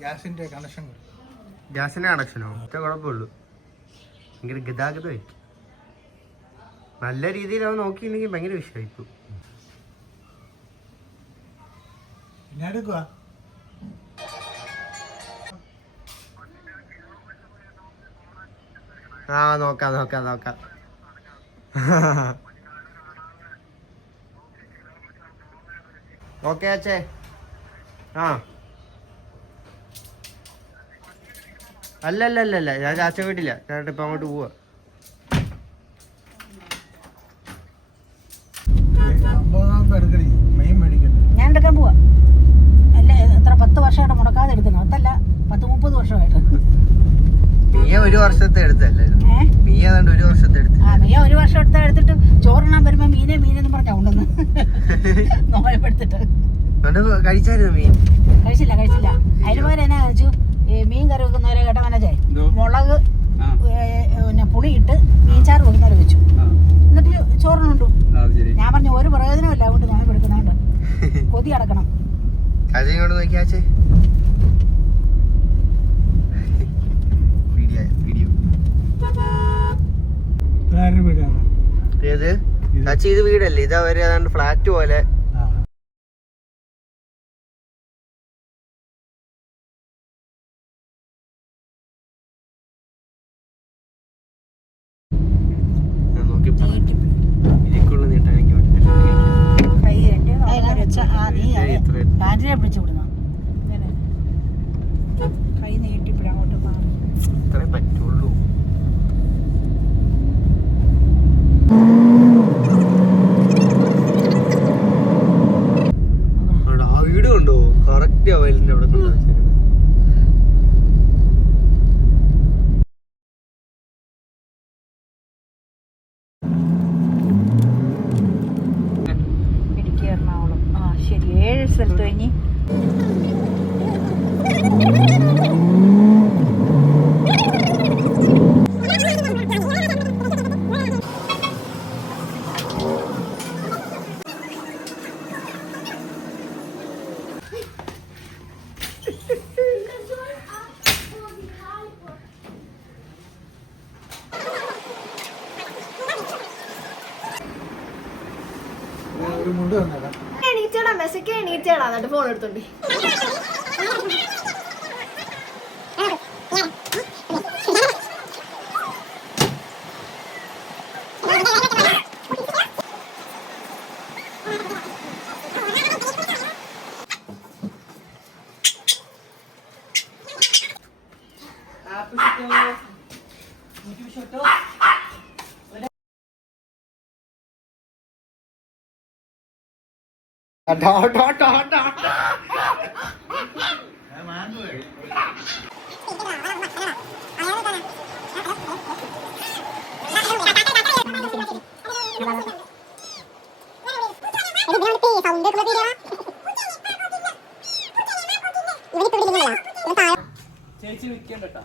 ഗ്യാസിന്റെ കണക്ഷനോ ഒറ്റ കുഴപ്പമുള്ളൂ. ഭയങ്കര ഗതാഗതമായിരിക്കും. നല്ല രീതിയിൽ അവൻ നോക്കിയിട്ടുണ്ടെങ്കിൽ ഭയങ്കര വിഷയമായിരിക്കും. നോക്കാം. ഓക്കെ അച്ഛേ. അല്ല ഞാൻ ചാച്ച വീട്ടില്ല. ചേട്ടാ ഇപ്പൊ അങ്ങോട്ട് പോവാ. ഞാൻ എടുക്കാൻ പോവാ. അല്ല എത്ര 10 വർഷമായിട്ട് മുടക്കാതെ എടുക്കുന്നു. അതല്ല 10-30 വർഷമായിട്ട്. മിയ ഒരു വർഷത്തെ എടുത്തല്ലേ? മിയ ഒരു വർഷത്തെ എടുത്ത്. മിയ ഒരു വർഷം എടുത്തിട്ട് ചോറിനാൻ വരുമ്പോ മീനെന്ന് പറഞ്ഞാ ഉണ്ടെന്ന് നോയപ്പെടുത്തിട്ട് കഴിച്ചായിരുന്നു. മീൻ കഴിച്ചില്ല. അതിന് പകരം എന്നാ കഴിച്ചു? മീൻ കറി വെക്കുന്നവരെ കേട്ട മനജേ മുളക് പിന്നെ പുളിയിട്ട് മീൻചാറ് വെക്കുന്നവരെ വെച്ചു. എന്നിട്ട് ചോറിനുണ്ടു. ഞാൻ പറഞ്ഞു ഒരു പ്രയോജനമില്ല. അതുകൊണ്ട് ഞാൻ എടുക്കുന്നുണ്ട്. കൊതി അടക്കണം. ഇങ്ങോട്ട് നോക്കിയാച്ചേ. ഏത് ചാച്ചി? ഇത് വീടല്ലേ? ഇത് അവര് ഏതാണ്ട് ഫ്ലാറ്റ് പോലെ. പാൻറ്റിനെ പിടിച്ചു വിടുന്നു. കൈ നീട്ടിപ്പിഴങ്ങോട്ട് ഇത്രേ പറ്റുള്ളൂ. ആ വീട് കണ്ടോ? കറക്റ്റ് വയലിന്റെ അവിടെ കൊണ്ടു വെച്ചേക്കുന്നത്. ഇടുക്കി എറണാകുളം. ശരി 7 സ്ഥലത്ത് കഴിഞ്ഞ്. എണീറ്റേടാ എന്നിട്ട് ഫോൺ എടുത്തോണ്ട് ചേച്ചി വിൽക്കണ്ടോ?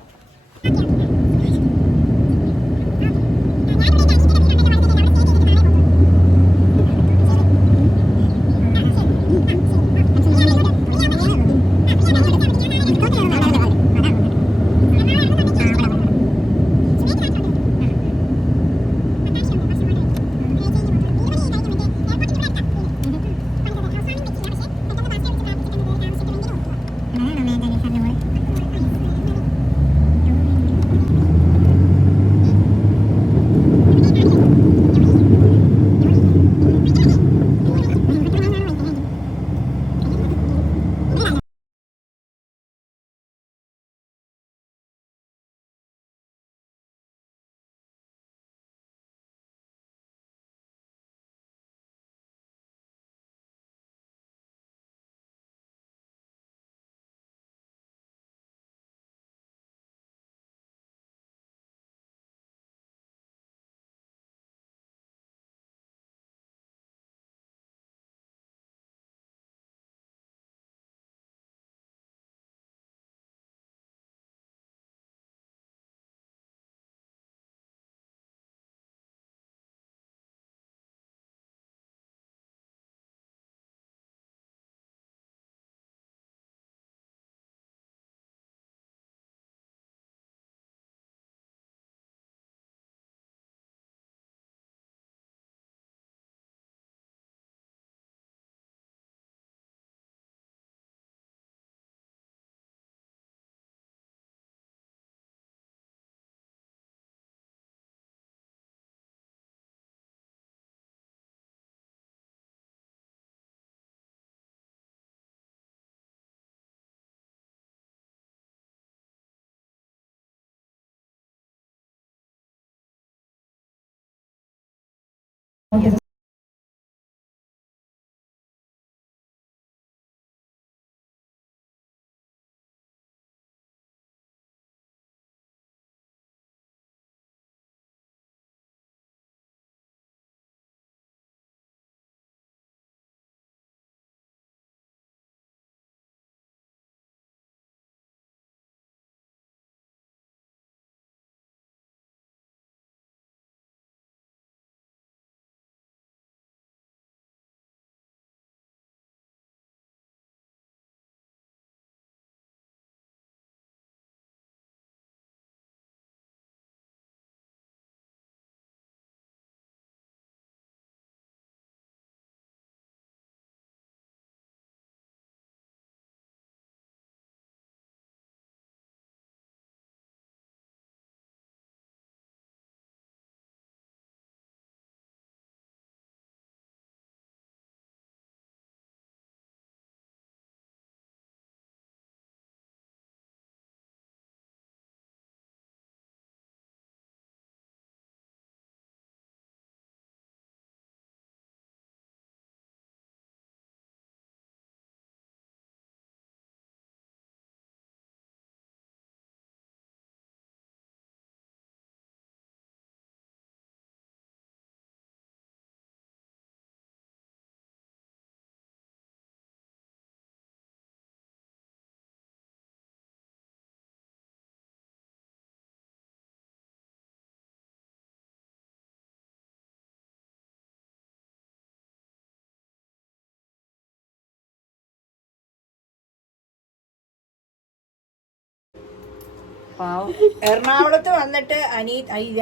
എറണാകുളത്ത് വന്നിട്ട്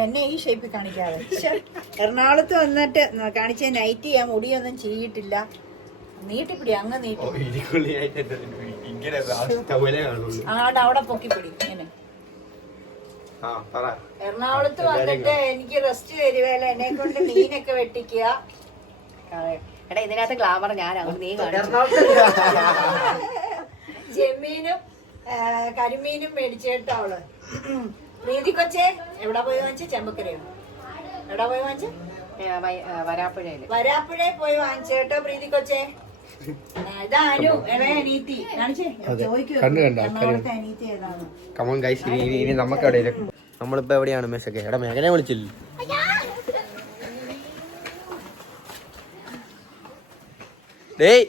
എന്നെ ഈ ഷേപ്പിൽ കാണിക്കാതെ. എറണാകുളത്ത് വന്നിട്ട് കാണിച്ച നൈറ്റ് ഞാൻ മുടിയൊന്നും ചെയ്തിട്ടില്ല. നീട്ടിപ്പിടി, അങ്ങ് നീട്ടി അവിടെ പൊക്കിപ്പിടി. ഇങ്ങനെ എറണാകുളത്ത് വന്നിട്ട് എനിക്ക് റെസ്റ്റ് തരുവല്ല, എന്നെ കൊണ്ട് മീനൊക്കെ വെട്ടിക്കുക. എടാ ഇതിനകത്ത് ഗ്ലാമർ ഞാനാണ്, നീ ചെമ്മീനും കരിമീനും മേടിച്ചേട്ടോ അവള്. പ്രീതി കൊച്ചേ എവിടെ പോയി വാങ്ങിച്ച? ചെമ്പക്കരയോ? എവിടെ പോയി വാങ്ങിച്ച? വരാപ്പുഴയിൽ പോയി വാങ്ങിച്ചേട്ടോ പ്രീതി കൊച്ചേ. ഇതാനു എളേ അനീത്തി കാണിച്ചേ, ചോദിക്കൂ എറണാകുളത്തെ അനീത്തി ഏതാണ്? കമോൺ ഗൈസ്, ഇനി നമുക്ക് എവിടെയെങ്കിലും. നമ്മളിപ്പോ എവിടെയാണ് മെസ്സൊക്കെ? എടാ മേഘനെ വിളിച്ചില്ല. ഡേയ്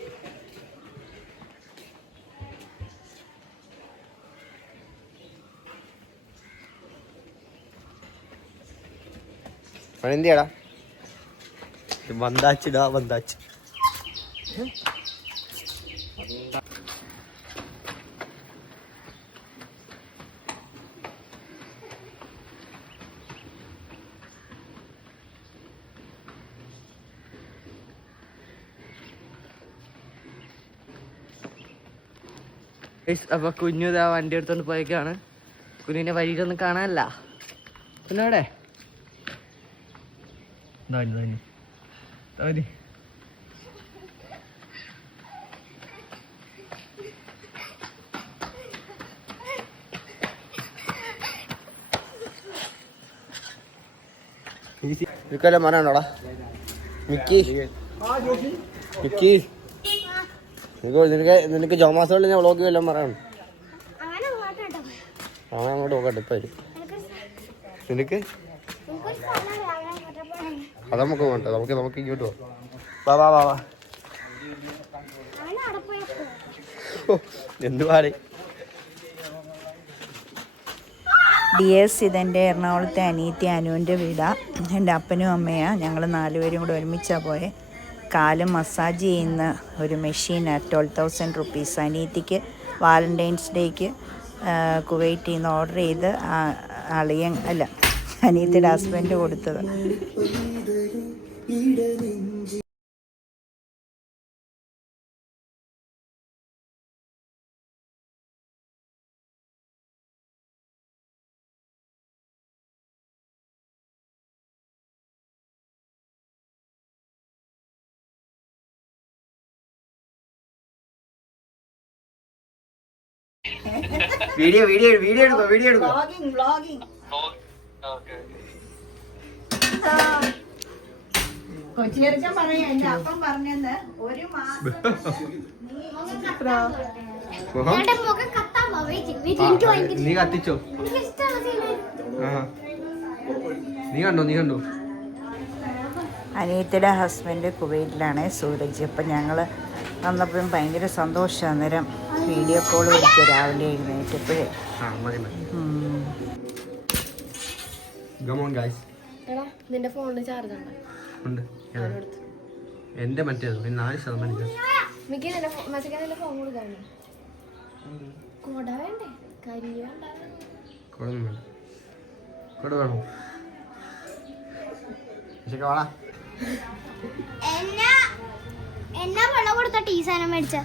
എന്തിയാടാ? വന്താച്ചിടാ വന്താച്ച്. അപ്പൊ കുഞ്ഞു ഇതാ വണ്ടി എടുത്തോണ്ട് പോയേക്കാണ്. കുഞ്ഞിനെ വഴിയിലൊന്നും കാണാനല്ല. കുഞ്ഞവിടെ മിക്കല്ല മരണ്ടോടാ മിക്കി മിക്കി. നിനക്ക് ജോമാസോളിൽ ഞാൻ വ്ളോഗ് വല്ലതും പറയണം. അവൻ അങ്ങോട്ട് നോക്കട്ടെ ഇപ്പൊ വരും. നിനക്ക് അത് നമുക്ക് പോകട്ടെ, നമുക്ക് ഇങ്ങോട്ട് പോവാം. വാ വാ വാ വാ. എന്തുപാട് ഡിയേഴ്സ്, ഇതെൻ്റെ എറണാകുളത്തെ അനീത്തി അനുവിൻ്റെ വീടാണ്. എൻ്റെ അപ്പനും അമ്മയാണ്. ഞങ്ങൾ 4 പേരും കൂടെ ഒരുമിച്ചാണ് പോയെ. കാല് മസാജ് ചെയ്യുന്ന ഒരു മെഷീനാണ്. 12,000 റുപ്പീസ്. അനീത്തിക്ക് വാലൻറ്റൈൻസ് ഡേക്ക് കുവൈറ്റിൽ നിന്ന് ഓർഡർ ചെയ്ത് അനീത്തിയുടെ ഹസ്ബൻഡ് കൊടുത്തത്. വീഡിയോ എടുക്കോ. കൊച്ചിയരച്ചൻ പറയാ, എന്റെ അപ്പം പറഞ്ഞെന്ന് 1 മാസം നീ കത്തിച്ചോ? നീ കണ്ടോ? അനിയത്തിയുടെ ഹസ്ബൻഡ് കുവൈറ്റിലാണ്, സൂരജ്. അപ്പം ഞങ്ങൾ വന്നപ്പോഴും ഭയങ്കര സന്തോഷം. അന്നേരം വീഡിയോ കോൾ വിളിച്ചു രാവിലെ എഴുന്നേറ്റപ്പോഴേ. നിന്റെ ഫോണിൽ ചാർജ് ഉണ്ട്. എന്റെ മറ്റേത് 4% മിക്ക നിന്റെ ഫോൺ കൊടുക്കാണ്. കൊട വേണ്ടേ? കരി വേണ്ട. കൊട വേണോ? വാടാ. എന്നാ വെള്ളം കൊടുത്ത ടീ സാധനം മേടിച്ച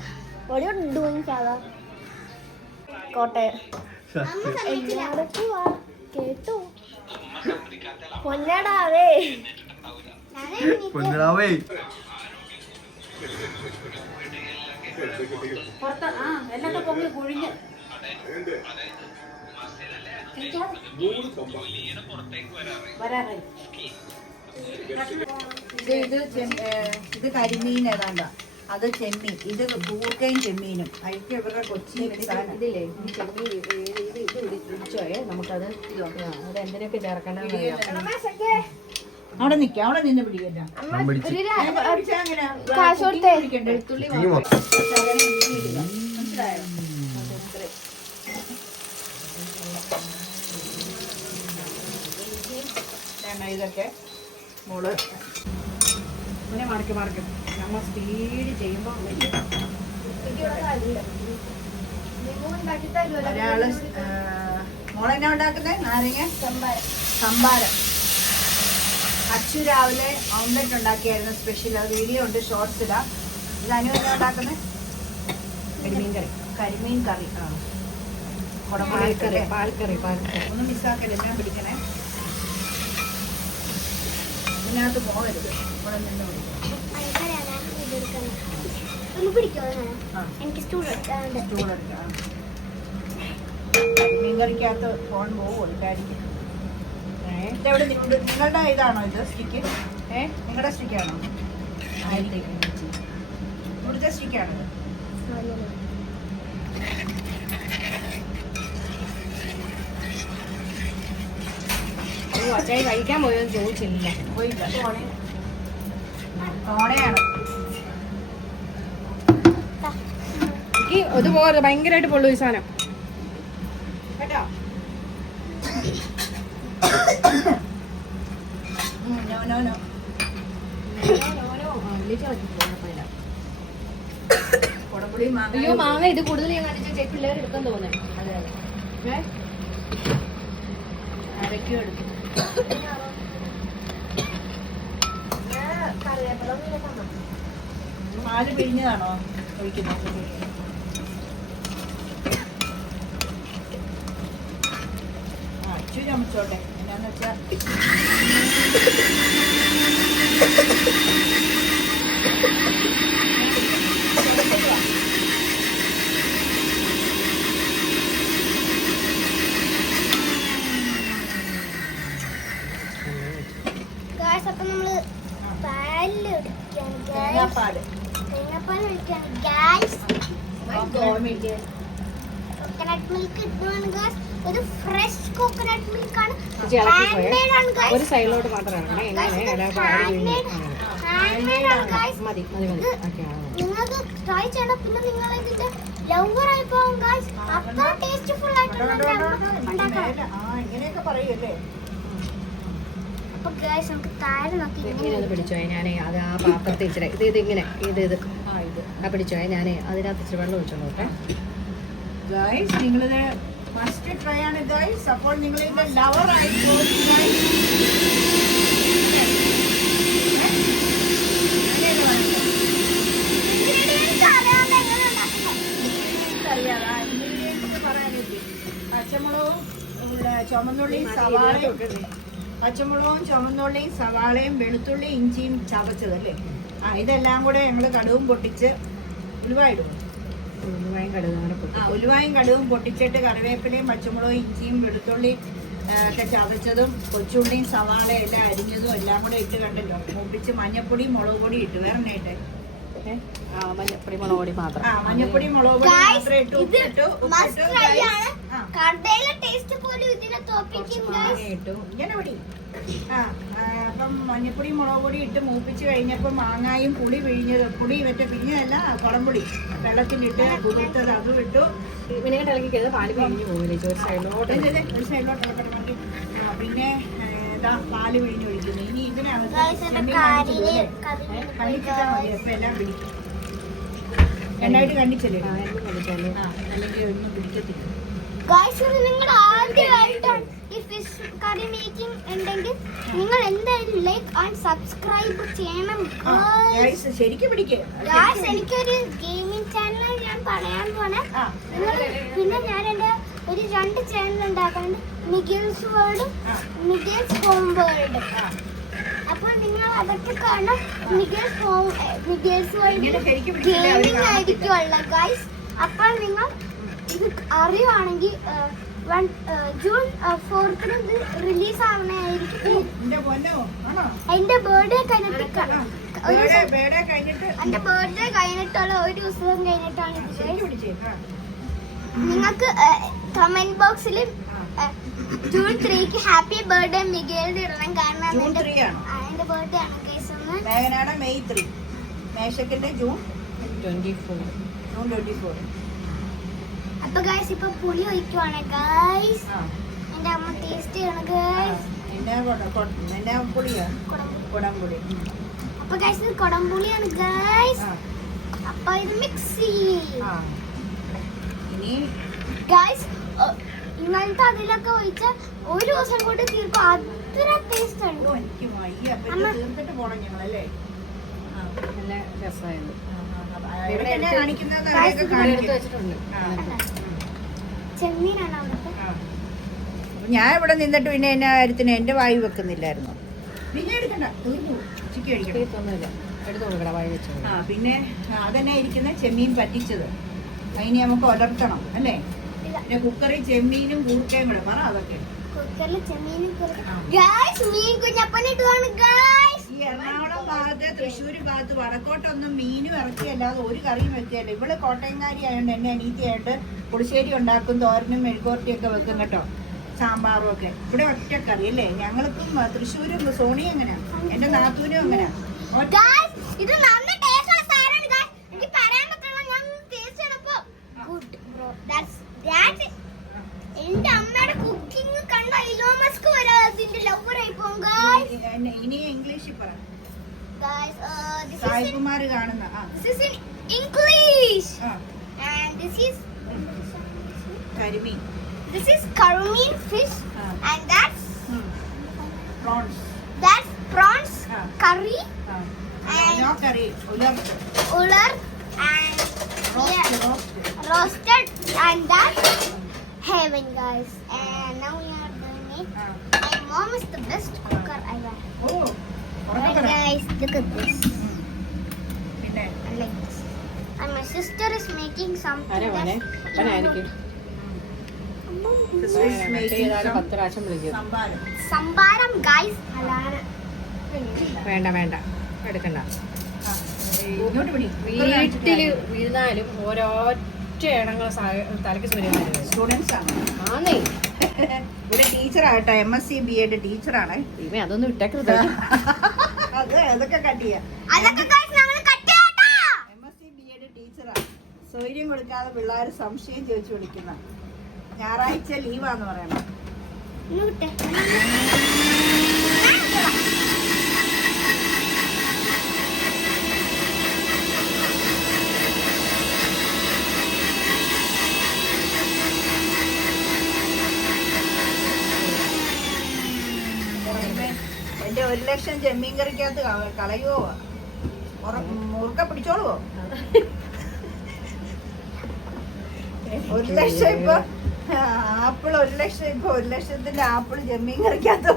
കോട്ടയം കേട്ടു പൊന്നടാവേ എന്നൊക്കെ പൊങ്ങി കുഴിഞ്ഞ് വരാറായി. ഇത് കരിമീൻ ഏതാണ്ട, അത് ചെമ്മീൻ. ഇത് കൂർക്കയും ചെമ്മീനും. അതിക്ക് ഇവരുടെ കൊച്ചി ഇതില്ലേ പിടിച്ചോയെ. നമുക്കത് എന്തിനൊക്കെ ചേർക്കണ്ടെന്ന് അവിടെ നിൽക്കാം. അവിടെ നിന്ന് പിടിക്കണ്ട. മനസ്സിലായോ? ഇതൊക്കെ മോള് പിന്നെ മറക്കും നമ്മൾ സ്പീഡ് ചെയ്യുമ്പോൾ ഒരാള് മോളെന്നാ ഉണ്ടാക്കുന്നത്? നാരങ്ങ സംഭാരം. അച്ചു രാവിലെ ഓംലെറ്റ് ഉണ്ടാക്കിയായിരുന്നു സ്പെഷ്യൽ. അത് വീഡിയോ ഉണ്ട്, ഷോർട്സിലാ. ഇത് അനു എന്നാ ഉണ്ടാക്കുന്നത്? കരിമീൻ കറി. പാൽക്കറി ഒന്നും മിസ്സാക്കല്ല, എല്ലാം പിടിക്കണേ. ഇതിനകത്ത് പോകരുത്, ഇവിടെ നിന്ന് മീൻകറിക്കകത്ത് ഫോൺ പോകും ഒളിക്കായിരിക്കും. ഇതെവിടെ നിങ്ങളുടെ ഇതാണോ ഇത് സ്റ്റിക്ക്? നിങ്ങളുടെ സ്റ്റിക്കാണോ? ഇവിടുത്തെ സ്റ്റിക്കാണോ? അച്ചായി കഴിക്കാൻ പോയെന്ന് ചോദിച്ചില്ല. പോയില്ല, തോണയാണ്. ഇത് പോകരുത്, ഭയങ്കരമായിട്ട് പൊള്ളു ഈ സാധനം കേട്ടോ. അയ്യോ മാങ്ങ ഇത് കൂടുതൽ ഞാൻ കണ്ടിട്ട് പിള്ളേർ എടുക്കാൻ തോന്നുന്നു. അതെ അതെ അരക്കും എടുക്കും. പാല് പിഴിഞ്ഞതാണോ ഒഴിക്കുന്നത്? അച്ചു ചമച്ചോട്ടെ. എന്നാന്ന് വെച്ചാ അപ്പൊ നമ്മള് തേങ്ങാപ്പാല് കോക്കനട്ട് മിൽക്ക് ഇതാണ് ഗായ്സ്. ഒരു ഫ്രഷ് കോക്കനട്ട് മിൽക്ക് ആണ്. ഒരു സൈഡിലോട്ട് മാത്രമാണ് നിങ്ങൾക്ക് ട്രൈ ചെയ്യണം. പിന്നെ നിങ്ങൾ ഇതിന്റെ ലവർ ആയി പോകും ഗായ്സ്. അത്ര ടേസ്റ്റ്ഫുൾ ആയിട്ടുള്ള ഇങ്ങനെയൊക്കെ പറയല്ലേ. അപ്പൊ ഗായ്സ് നമുക്ക് താഴെ നോക്കി ഇങ്ങനെ പിടിച്ചോ. ഞാനേ അത് ആ പാത്രത്തിൽ ഇച്ചിരി ഇത് ഇങ്ങനെ ഇത് പിടിച്ചോ. ഞാനേ അതിനകത്ത് ഇച്ചിരി വെള്ളം ഒഴിച്ചോ നോക്കെ. ഗായ്സ് നിങ്ങളിത് മസ്റ്റ് ട്രൈ ആണ് ഗായ്സ്. അപ്പോൾ നിങ്ങൾ ഇത് ലവർ ആയിട്ട് പച്ചമുളകും ചുമന്നുള്ളിയും സവാളയും പച്ചമുളകും ചുമന്നുള്ളിയും സവാളയും വെളുത്തുള്ളി ഇഞ്ചിയും ചതച്ചതല്ലേ. ഇതെല്ലാം കൂടെ ഞങ്ങൾ കടുവും പൊട്ടിച്ച് ഉലുവായിടും. ഉലുവായും കടുവും പൊട്ടിച്ചിട്ട് കറിവേപ്പിലയും പച്ചമുളകും ഇഞ്ചിയും വെളുത്തുള്ളി ഒക്കെ ചതച്ചതും കൊച്ചുള്ളിയും സവാളയും എല്ലാം അരിഞ്ഞതും എല്ലാം കൂടെ ഇട്ട് കണ്ടല്ലോ. മൂപ്പിച്ച് മഞ്ഞപ്പൊടി മുളക് പൊടി ഇട്ട്. വേറെ എന്നാ ഇട്ടെ? മഞ്ഞപ്പൊടി മുളക് പൊടി മാത്രം. മഞ്ഞപ്പൊടി മുളക് പൊടി മാത്രം ഇട്ട് ഉപ്പിട്ടു. ഇങ്ങനെ പൊടി. അപ്പം മഞ്ഞപ്പൊടി മുളക് പൊടി ഇട്ട് മൂപ്പിച്ച് കഴിഞ്ഞപ്പോൾ മാങ്ങായും പുളി പിഴിഞ്ഞതല്ല കുടംപുളി വെള്ളത്തിലിട്ട് കുതിർത്തത് അതും ഇട്ടു. വിനെഗർ ഇളക്കി പാല് പിഴിഞ്ഞ് പോകില്ലേ ഒരു സൈഡിലോട്ട് ഇളക്കട്ടെ മതി. പിന്നെ പാല് പിഴിഞ്ഞ് ഒഴിക്കുന്നു. ഇനി ഇതിനകത്ത് കണ്ണിച്ചിട്ടാൽ മതി. അപ്പൊ എല്ലാം പിടിക്കും. രണ്ടായിട്ട് കണ്ണിച്ചല്ലേ, അല്ലെങ്കിൽ ഒന്നും പിടിക്കത്തില്ല. നിങ്ങൾ ആദ്യമായിട്ടാണ് ഈ ഫിഷ് കറി മേക്കിംഗ് ഉണ്ടെങ്കിൽ നിങ്ങൾ എന്തായാലും ലൈക്ക് ആൻഡ് സബ്സ്ക്രൈബ് ചെയ്യണം. ശരിക്കും എനിക്കൊരു ഗെയിമിംഗ് ചാനൽ ഞാൻ പറയാൻ പോണേ. പിന്നെ ഞാൻ എൻ്റെ ഒരു 2 ചാനൽ ഉണ്ടാക്കുന്നുണ്ട്, മിഗേൽസ് വേൾഡും മിഗേൽസ് ഹോം വേൾഡും. അപ്പോൾ നിങ്ങൾ അതൊക്കെ കാണാം. മിഗേൽസ് വേൾഡ് ഗെയിമിംഗ് ആയിരിക്കുമല്ല ഗൈസ്. അപ്പോൾ നിങ്ങൾ ഇത് അറിയുവാണെങ്കിൽ ജൂൺ 4th ഇത് റിലീസ് ആവണായിരിക്കും. എന്റെ ബർത്ത്ഡേ കഴിഞ്ഞിട്ടുള്ള ഒരു ദിവസം കഴിഞ്ഞിട്ടാണ് ഇത്. നിങ്ങൾക്ക് കമന്റ് ബോക്സിൽ ജൂൺ 3 ഹാപ്പി ബർത്ത്ഡേ മിഗേൽ ഇടണം. കാരണം എന്റെ ബർത്ത്ഡേ ആണ് ഗൈസ്. ഒന്ന് മെയ് 3, മേശക്കിന്റെ ജൂൺ 24. അപ്പൊ ഗൈസ് ഇപ്പൊ പുളി ഒഴിക്കുവാണ് ഗൈസ്. എന്റെ അമ്മ ടേസ്റ്റ് ചെയ്യണം ഗൈസ്. അപ്പൊ ഗൈസ് ഇത് കൊടംപുളിയാണ് ഗൈസ്. അപ്പൊ ഇത് മിക്സ് ഗൈസ്. ഇങ്ങനത്തെ അതിലൊക്കെ ഒഴിച്ച ഒരു ദിവസം കൊണ്ട് തീർക്കും. അത്ര ടേസ്റ്റ് ഉണ്ട്. എനിക്ക് വയ്യ. അപ്പൊ ഇത് തീർത്തിട്ട് പോണം ഞങ്ങളല്ലേ. നല്ല രസമായിരുന്നു. കാണിക്കുന്നത് അവിടെയൊക്കെ കാണിക്കും. വെച്ചിട്ടുണ്ട്. ചെമ്മീനാണ് അവിടുത്തെ. ഞാൻ ഇവിടെ നിന്നിട്ട് പിന്നെ എന്നെ കാര്യത്തിന് എന്റെ വായു വെക്കുന്നില്ലായിരുന്നു. പിന്നെ എടുക്കണ്ട, തീർന്നു. ചിക്കൻ കഴിക്കണം. തീർത്തൊന്നുമില്ല, എടുത്തു കൊടുക്കട വായി വെച്ചു. പിന്നെ അതന്നെ ഇരിക്കുന്ന ചെമ്മീൻ പറ്റിച്ചത്. അതിന് നമുക്ക് ഉലർത്തണം അല്ലേ. പിന്നെ കുക്കറിൽ ചെമ്മീനും കൂർക്കയും കൂടെ പറ. അതൊക്കെ കുക്കറിൽ ചെമ്മീനും ഗായ്സ് മീൻ കുഞ്ഞപ്പനിട്ടുവാണ് ഗായ്സ്. ഈ എറണാകുളം ഭാഗത്ത് തൃശ്ശൂർ ഭാഗത്ത് വടക്കോട്ടൊന്നും മീനും ഇറക്കിയല്ലാതെ ഒരു കറിയും വെക്കുകയല്ല. ഇവിടെ കോട്ടയംകാരി ആയതുകൊണ്ട് എന്നെ അനീതിയായിട്ട് പുളിശ്ശേരി ഉണ്ടാക്കും, തോരനും മെഴുകുവരട്ടിയൊക്കെ വെക്കും കേട്ടോ, സാമ്പാറും ഒക്കെ. ഇവിടെ ഒറ്റ കറി അല്ലേ. ഞങ്ങൾക്കും തൃശ്ശൂരും സോണി എങ്ങനെയാ, എന്റെ നാത്തൂനും എങ്ങനെയാ. ഇത് നല്ല ടേസ്റ്റ് ഉള്ള സാധനമാണ് ഗായ്സ്. എനിക്ക് പറയാൻ പറ്റില്ല, ഞാൻ ടേസ്റ്റ് ചെയ്തപ്പോ ഗുഡ് ബ്രോ. ദാറ്റ്സ് എന്റെ അമ്മയുടെ കുക്കിംഗ് കണ്ട ഇലോൺ മസ്ക് വരെ അതിന്റെ ലവർ ആയി പോകും ഗായ്സ്. ഇനി ഇംഗ്ലീഷിൽ പറ ഗായ്സ്. സായികുമാർ കാണുന്ന This is in English. And this is കരിമീൻ. This is carmine fish. And that's prawns. prawns curry. No curry, ularthu. Ular and roasted. And that's heaven guys. And now we are doing it. My mom is the best cooker ever. And guys, look at this. പിന്നെ I like this. And my sister is making something. അപ്പനായിരിക്കും. This is making 10 പ്രാവശ്യം വിളിക്കും. സംഭാരം. Sambaram guys. Alana. വേണ്ട വേണ്ട, എടുക്കണ്ട. ഇങ്ങോട്ട് പിടി. വീട്ടില് വീഴുന്നാലും ഓരോറ്റ ഇടങ്ങൾ തലയ്ക്ക് സൂര്യൻ സ്റ്റുഡൻസ് ആണ്. ആന്നേ. ഇവിടെ ടീച്ചറായിട്ടോ, MSc BEd ടീച്ചറാണ്. അതൊന്നും ഇട്ടേക്കരുത്. അതൊക്കെ കട്ട് ചെയ്യാം. അതൊക്കെ guys ഞങ്ങൾ കട്ട് ചെയ്യാട്ടാ. MSc BEd ടീച്ചറാണ്. സൗകര്യം കൊടുക്കാതെ പിള്ളേർ സംശയം ചോദിച്ചു വിളിക്കുന്ന. ഞായറാഴ്ച ലീവാന്ന് പറയണം. ഇങ്ങോട്ട്. എന്റെ 1 ലക്ഷം ചെമ്മീൻ കറിക്കകത്ത് കളയുവോ? മുറുക്ക പിടിച്ചോളുവോ? 1 ലക്ഷം ഇപ്പൊ ആപ്പിൾ 1 ലക്ഷം, ഇപ്പൊ 1 ലക്ഷത്തിന്റെ ആപ്പിൾ ചെമ്മീൻ കറിക്കകത്ത്.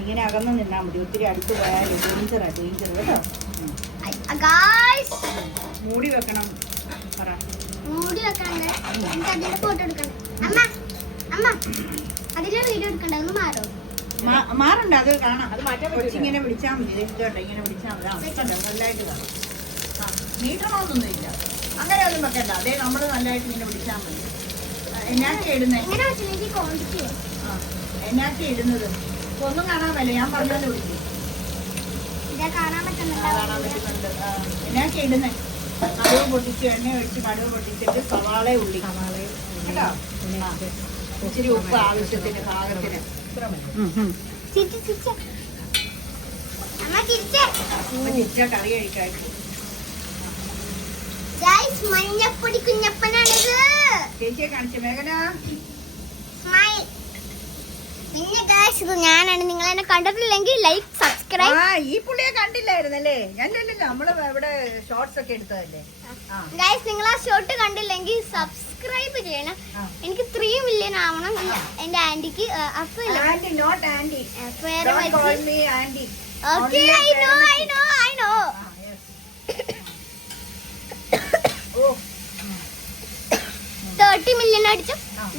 ഇങ്ങനെ അകന്ന് നിന്നാ മതി, ഒത്തിരി അടുത്ത് പോയാൽ ഡേഞ്ചറാ, ഡേഞ്ചർ കേട്ടോ. Guys. മൂടി വെക്കണം പറ. മൂടി വെക്കാണ്ട് എനിക്ക് അതിന്റെ ഫോട്ടോ എടുക്കണം. അമ്മ അമ്മ അതിന്റെ വീഡിയോ എടുക്കണ്ട, ഒന്ന് മാറോ? മാറണ്ട, അത് കാണാം. അത് മാറ്റാൻ ഇങ്ങനെ പിടിച്ചാൽ മതി. ഇതുണ്ട്, ഇങ്ങനെ പിടിച്ചാൽ മതി. നല്ലതായിട്ട് കാണാം. നീട്ടണമെന്നൊന്നും ഇല്ല, അങ്ങനെ ഒന്നും വെക്കണ്ട. അതേ നമ്മൾ നല്ലതായിട്ട് ഇങ്ങനെ പിടിച്ചാൽ മതി. എന്നാക്കി ഇടുന്നേ? ഇങ്ങനെ വെച്ചില്ലെങ്കിൽ ക്വാണ്ടിറ്റി എന്നാക്കി ഇടുന്നത് ഒന്നും കാണാൻ പറ്റില്ല. ഞാൻ പറഞ്ഞത് പിടിക്കും. ഇതാ കാണാൻ പറ്റുന്നുണ്ടോ? കാണാൻ പറ്റുന്നുണ്ട്. എന്നാക്കി ഇടുന്നേ? കടുവ് പൊട്ടിച്ച്, എണ്ണ ഒഴിച്ച് കടുവ് പൊട്ടിച്ചിട്ട് സവാള ഉള്ളി കേട്ടോ. ഇച്ചിരി ഉപ്പ് ആവശ്യത്തിന്, പാകത്തിന്. ചിരിച്ച് ചിരിച്ച് അമ്മ ചിരിച്ച്. ചിരിച്ച കറി കഴിക്കായിരുന്നു. ഗൈസ് മഞ്ഞപ്പൊടി കുഞ്ഞപ്പനാണിത്. ചേച്ചിയെ കാണിച്ചു മേഘന. സ്മൈൽ. പിന്നെ ഗൈസ് ഇത് ഞാനാണ്. നിങ്ങൾ എന്നെ കണ്ടിട്ടില്ലെങ്കിൽ ലൈക്ക് സബ്സ്ക്രൈബ്. ഈ പുള്ളിയെ കണ്ടില്ലായിരുന്നല്ലേ? ഞാനല്ലോ നമ്മള് ഇവിടെ ഷോർട്സ് ഒക്കെ എടുത്തതല്ലേ. ഗൈസ് നിങ്ങൾ ആ ഷോട്ട് കണ്ടില്ലെങ്കിൽ സബ്സ്ക്രൈബ് ചെയ്യണം. എനിക്ക് 3 മില്യൺ ആവണം. എന്റെ ആന്റിക്ക് ആന്റി നോട്ട് ആന്റി. പേര് call me aunty. Okay I know. Oh 30 million അടിച്ചു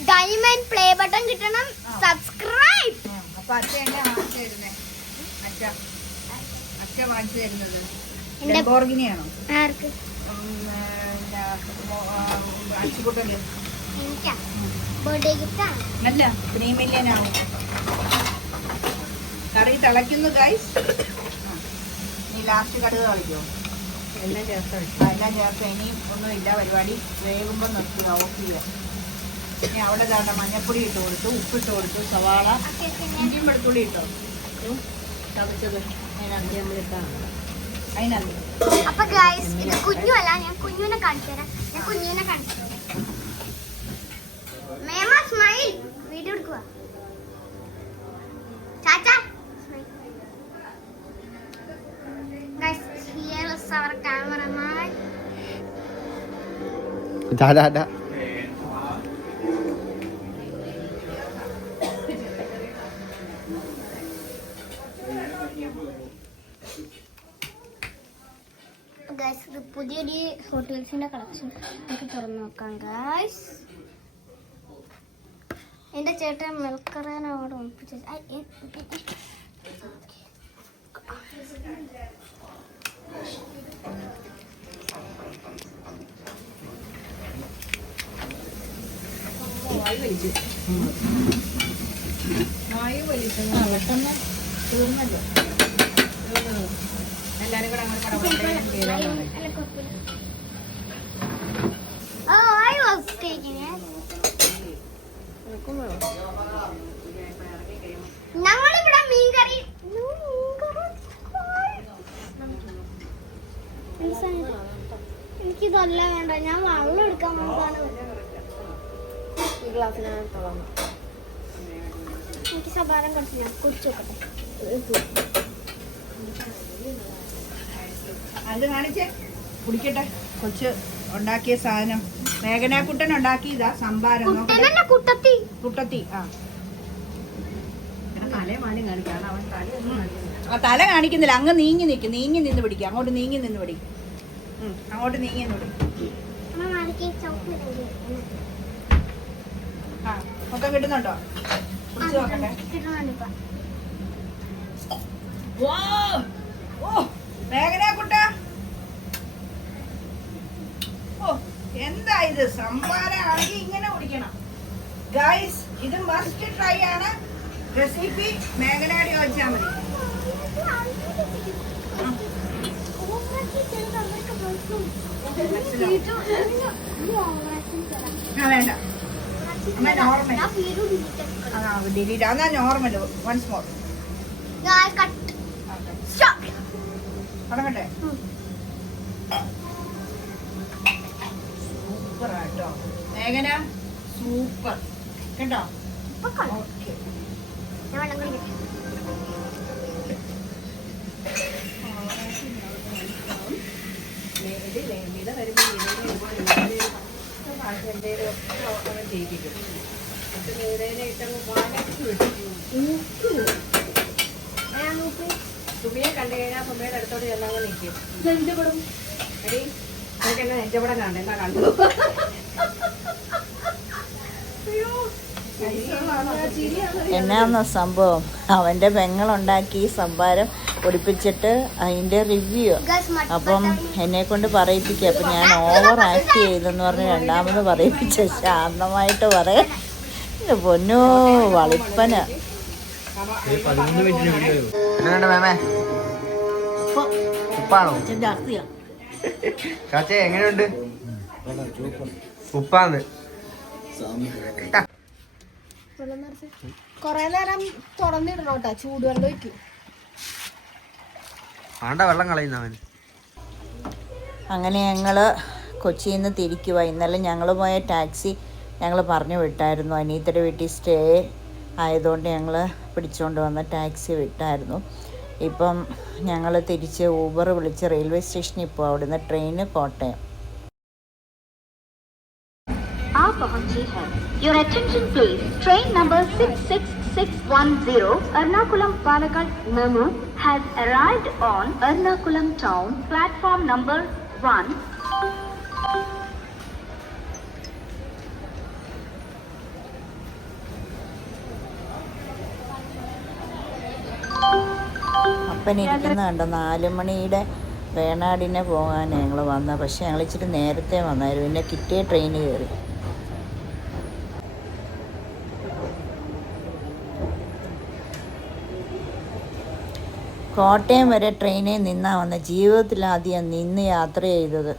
ഡയമണ്ട് പ്ലേ ബട്ടൺ കിട്ടണം. സബ്സ്ക്രൈബ്. അപ്പൊ അച്ഛ എന്നെ വാങ്ങിച്ചു തരുന്നേ? അച്ഛ വാങ്ങിച്ചു തരുന്നത് ലംബോർഗിനിയാണോ? ആർക്ക്? അച്ചിക്കുട്ടല്. എനിക്കാ ബർത്ത്ഡേ ഗിഫ്റ്റ് ആണ്. അല്ല 3 മില്യൺ ആവും. കറി തിളയ്ക്കുന്നു ഗൈസ്. നീ ലാസ്റ്റ് കടുക് കളിക്കോ? എല്ലാം ചേർത്ത് എല്ലാം ചേർത്ത് ഇനിയും ഒന്നുമില്ല പരിപാടി. വേകുമ്പോൾ നിർത്തുക, ഓഫ് ചെയ്യുക. ഇനി അവിടെ ദാണ്ട മഞ്ഞപ്പൊടി ഇട്ട് കൊടുത്തു, ഉപ്പിട്ട് കൊടുത്തു, സവാള ഇഞ്ചിയും വെളുത്തുള്ളി ഇട്ടോ ചതച്ചത്. നമ്മളിട്ടാണ് അതിനകത്ത് അപ്പൊ ഗൈസ് ഇത് കുഞ്ഞുമല്ല, ഞാൻ കുഞ്ഞുവിനെ കാണിച്ചു തരാം. മേമ സ്മൈൽ വീഡിയോ എടുക്കുക. ചാച്ചാ guys, here is our cameraman. ദാ ഗൈസ്, ഇത് പുതിയൊരു ഹോട്ടൽസിന്റെ കളക്ഷൻ നമുക്ക് തുറന്നു നോക്കാം ഗൈസ്. എന്റെ ചേട്ടൻ മെൽക്കറാനോട് ഒപ്പിച്ചു. പെട്ടെന്ന് തീർന്നല്ലോ. എല്ലാരും കൂടെ അങ്ങോട്ട് ഞങ്ങളിവിടെ മീൻകറി എനിക്കിതല്ല വേണ്ട, ഞാൻ വെള്ളം എടുക്കാൻ എനിക്ക് സഭാരം കൊടുത്തു, ഞാൻ കുടിച്ചു നോക്കട്ടെ. അത് കാണിച്ചേ കുടിക്കട്ടെ. കൊച്ച് ഉണ്ടാക്കിയ സാധനം മേഘനാക്കുട്ടൻ ഉണ്ടാക്കിയതാ സംഭാരം. കുട്ടത്തി. ആ തല കാണിക്കുന്നില്ല, അങ്ങ് നീങ്ങി നിൽക്കും. നീങ്ങി നിന്ന് പിടിക്കുക, അങ്ങോട്ട് നീങ്ങി നിന്ന് പിടിക്കും. അങ്ങോട്ട് നീങ്ങി നിന്ന് പിടിക്കും. ആ മൊത്തം കിട്ടുന്നുണ്ടോ? കുടിച്ചു നോക്കട്ടെ. ഓ മേഘനാക്കുട്ട, ഓ എന്താ ഇത്? സംഭാരമാണെങ്കിൽ ഇങ്ങനെ കുടിക്കണം ഗൈസ്. ഇത് മസ്റ്റ് ട്രൈ ആണ്. റെസിപ്പി മേഘനാടി ചോദിച്ചാൽ മതി. വേണ്ട, നോർമൽ. ഡിലീറ്റ് അതാ നോർമൽ. വൺസ് മോർ തുടങ്ങട്ടെ. സൂപ്പർ ആട്ടോ മേഘന, സൂപ്പർ കേട്ടോ. ഓക്കെ സുമിയെ കണ്ടു കഴിഞ്ഞാൽ സുമിയുടെ അടുത്തോട്ട് ചെന്നങ്ങ് നിൽക്കും. എടി എനിക്കെന്നെ നെഞ്ചപടം കണ്ട എന്നാ കണ്ടു. എന്നാന്ന സംഭവം? അവന്റെ പെങ്ങളുണ്ടാക്കി സംഭാരം പൊടിപ്പിച്ചിട്ട് അതിന്റെ റിവ്യൂ. അപ്പം എന്നെ കൊണ്ട് പറയിപ്പിക്കുക. അപ്പം ഞാൻ ഓവർ ആക്ട് ചെയ്തെന്ന് പറഞ്ഞ് രണ്ടാമത് പറയിപ്പിച്ച. ശാന്തമായിട്ട് പറയാം. പൊന്നോ വളിപ്പന. ഉപ്പാണോ ചാച്ചേ? എങ്ങനെയുണ്ട്? ഉപ്പാന്ന് കൊറേ നേരം തുറന്നിടണോട്ടാ, ചൂടുവെള്ളം ഒഴിക്കും. ആണ്ട വെള്ളം കളയുന്നവൻ. അങ്ങനെ ഞങ്ങൾ കൊച്ചിയിൽ നിന്ന് തിരിക്കുക. ഇന്നലെ ഞങ്ങൾ പോയ ടാക്സി ഞങ്ങൾ പറഞ്ഞു വിട്ടായിരുന്നു. അനീത്തയുടെ വീട്ടിൽ സ്റ്റേ ആയതുകൊണ്ട് ഞങ്ങൾ പിടിച്ചുകൊണ്ട് വന്ന ടാക്സി വിട്ടായിരുന്നു. ഇപ്പം ഞങ്ങൾ തിരിച്ച് ഊബർ വിളിച്ച് റെയിൽവേ സ്റ്റേഷനിൽ പോകും. അവിടുന്ന് train Kottayam. Your attention please. Train number 66610 Ernakulam Palakkad Memo has arrived on Ernakulam town platform number 1. അപ്പനിരിക്കുന്ന കണ്ടോ? 4 മണിയുടെ വേണാടിനെ പോകാൻ ഞങ്ങൾ വന്നത്. പക്ഷേ ഞങ്ങൾ ഇച്ചിരി നേരത്തെ വന്നായിരുന്നു. പിന്നെ കിട്ടിയ ട്രെയിന് കയറി. കോട്ടയം വരെ ട്രെയിനിൽ നിന്നാണ് വന്നത്. ജീവിതത്തിലാദ്യം നിന്ന് യാത്ര ചെയ്തത്.